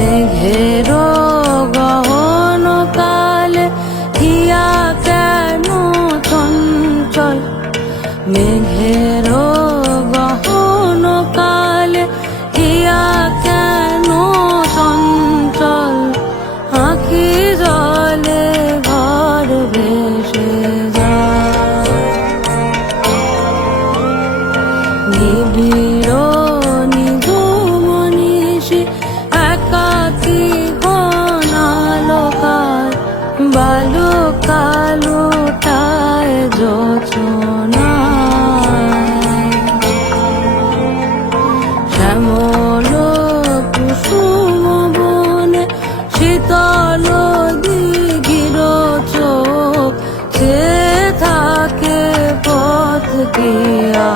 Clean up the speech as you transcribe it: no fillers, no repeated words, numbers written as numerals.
মেঘেরও গহন কালে হিয়া কেন চঞ্চল, মেঘেরও গহন কালে হিয়া কেন চঞ্চল, আঁখি জলে ঘর ভেসে যায়। নিবিড় নিঝুম নিশি একাকী ঘনালোকায়, বালুকালুটায় যোচনায়। শ্যামল কুসুম বনে শীতল দিঘির চোখ, সে থাকে পথ দিয়া